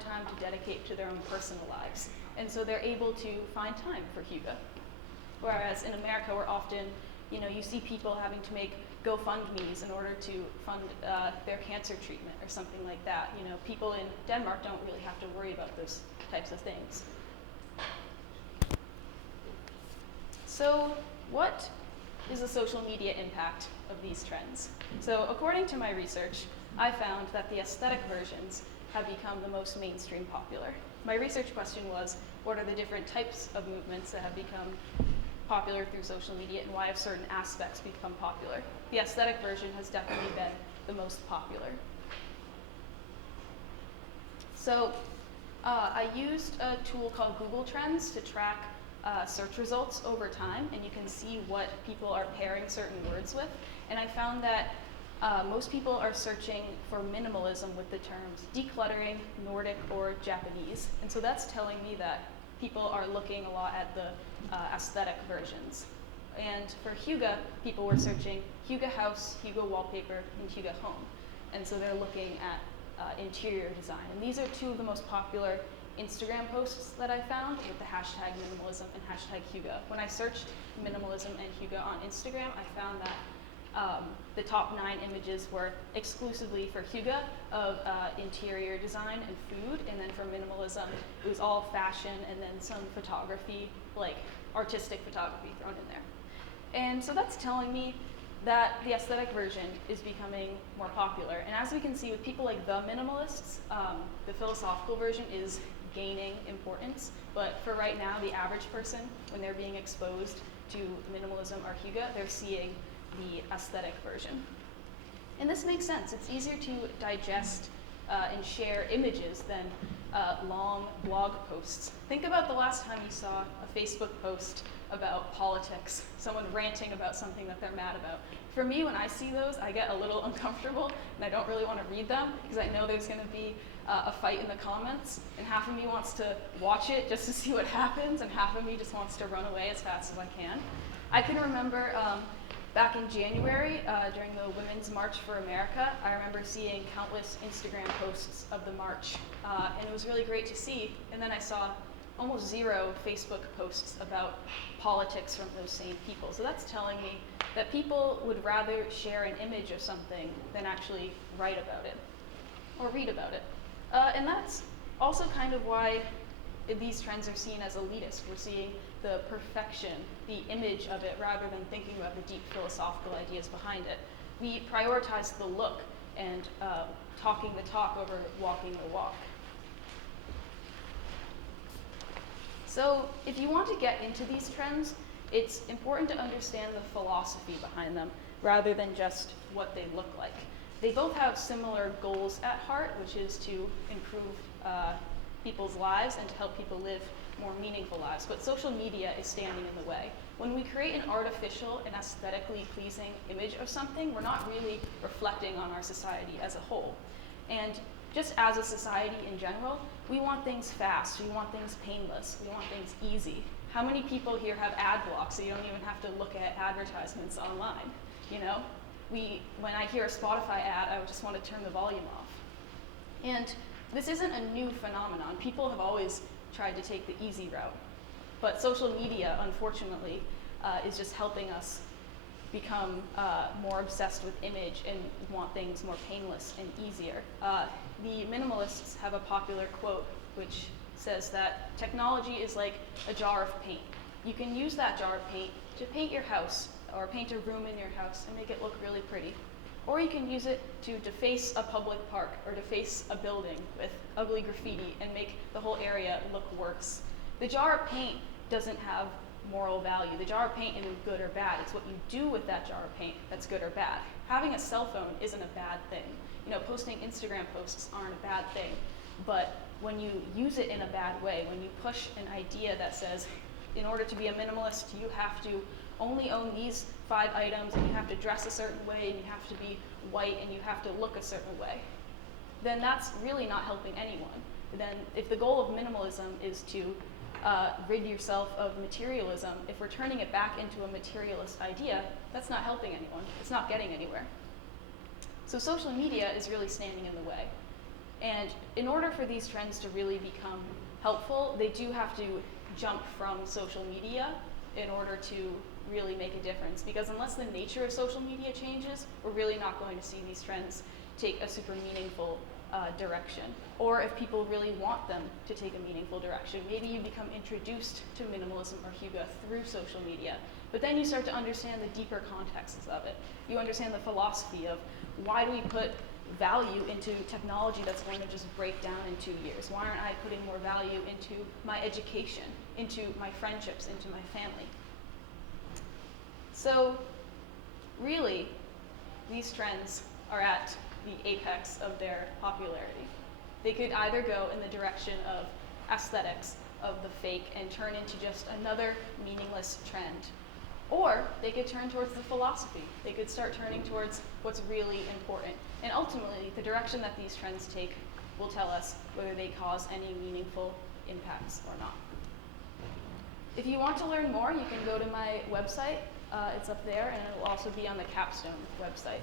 time to dedicate to their own personal lives. And so they're able to find time for Hygge. Whereas in America, we're often, you see people having to make GoFundMes in order to fund their cancer treatment or something like that. People in Denmark don't really have to worry about those types of things. So what is the social media impact of these trends? So according to my research, I found that the aesthetic versions have become the most mainstream popular. My research question was, what are the different types of movements that have become popular through social media, and why have certain aspects become popular? The aesthetic version has definitely been the most popular. So I used a tool called Google Trends to track search results over time, and you can see what people are pairing certain words with. And I found that most people are searching for minimalism with the terms decluttering, Nordic, or Japanese. And so that's telling me that people are looking a lot at the aesthetic versions. And for Hygge, people were searching Hygge house, Hygge wallpaper, and Hygge home. And so they're looking at interior design. And these are two of the most popular Instagram posts that I found with the hashtag minimalism and hashtag Hygge. When I searched minimalism and Hygge on Instagram, I found that the top 9 images were exclusively for Hygge of interior design and food, and then for minimalism, it was all fashion and then some photography, like artistic photography thrown in there. And so that's telling me that the aesthetic version is becoming more popular. And as we can see with people like the minimalists, the philosophical version is gaining importance. But for right now, the average person, when they're being exposed to minimalism or Hygge, they're seeing the aesthetic version. And this makes sense. It's easier to digest and share images than long blog posts. Think about the last time you saw a Facebook post about politics, someone ranting about something that they're mad about. For me, when I see those, I get a little uncomfortable, and I don't really want to read them, because I know there's going to be a fight in the comments, and half of me wants to watch it just to see what happens, and half of me just wants to run away as fast as I can. I can remember back in January, during the Women's March for America, I remember seeing countless Instagram posts of the march, and it was really great to see. And then I saw almost 0 Facebook posts about politics from those same people. So that's telling me that people would rather share an image of something than actually write about it or read about it. And that's also kind of why these trends are seen as elitist. We're seeing the perfection, the image of it, rather than thinking about the deep philosophical ideas behind it. We prioritize the look and talking the talk over walking the walk. So if you want to get into these trends, it's important to understand the philosophy behind them rather than just what they look like. They both have similar goals at heart, which is to improve people's lives and to help people live more meaningful lives. But social media is standing in the way. When we create an artificial and aesthetically pleasing image of something, we're not really reflecting on our society as a whole. And just as a society in general, we want things fast, we want things painless, we want things easy. How many people here have ad blocks so you don't even have to look at advertisements online? When I hear a Spotify ad, I would just want to turn the volume off. And this isn't a new phenomenon. People have always tried to take the easy route. But social media, unfortunately, is just helping us become more obsessed with image and want things more painless and easier. The minimalists have a popular quote which says that technology is like a jar of paint. You can use that jar of paint to paint your house or paint a room in your house and make it look really pretty. Or you can use it to deface a public park or deface a building with ugly graffiti and make the whole area look worse. The jar of paint doesn't have moral value. The jar of paint isn't good or bad. It's what you do with that jar of paint that's good or bad. Having a cell phone isn't a bad thing. Posting Instagram posts aren't a bad thing. But when you use it in a bad way, when you push an idea that says, in order to be a minimalist, you have to only own these 5 items, and you have to dress a certain way, and you have to be white, and you have to look a certain way, then that's really not helping anyone. Then if the goal of minimalism is to rid yourself of materialism, if we're turning it back into a materialist idea, that's not helping anyone. It's not getting anywhere. So social media is really standing in the way. And in order for these trends to really become helpful, they do have to jump from social media in order to really make a difference. Because unless the nature of social media changes, we're really not going to see these trends take a super meaningful direction. Or if people really want them to take a meaningful direction, maybe you become introduced to minimalism or hygge through social media. But then you start to understand the deeper contexts of it. You understand the philosophy of why do we put value into technology that's going to just break down in 2 years? Why aren't I putting more value into my education, into my friendships, into my family? So really, these trends are at the apex of their popularity. They could either go in the direction of aesthetics, of the fake, and turn into just another meaningless trend. Or they could turn towards the philosophy. They could start turning towards what's really important. And ultimately, the direction that these trends take will tell us whether they cause any meaningful impacts or not. If you want to learn more, you can go to my website. It's up there, and it will also be on the Capstone website.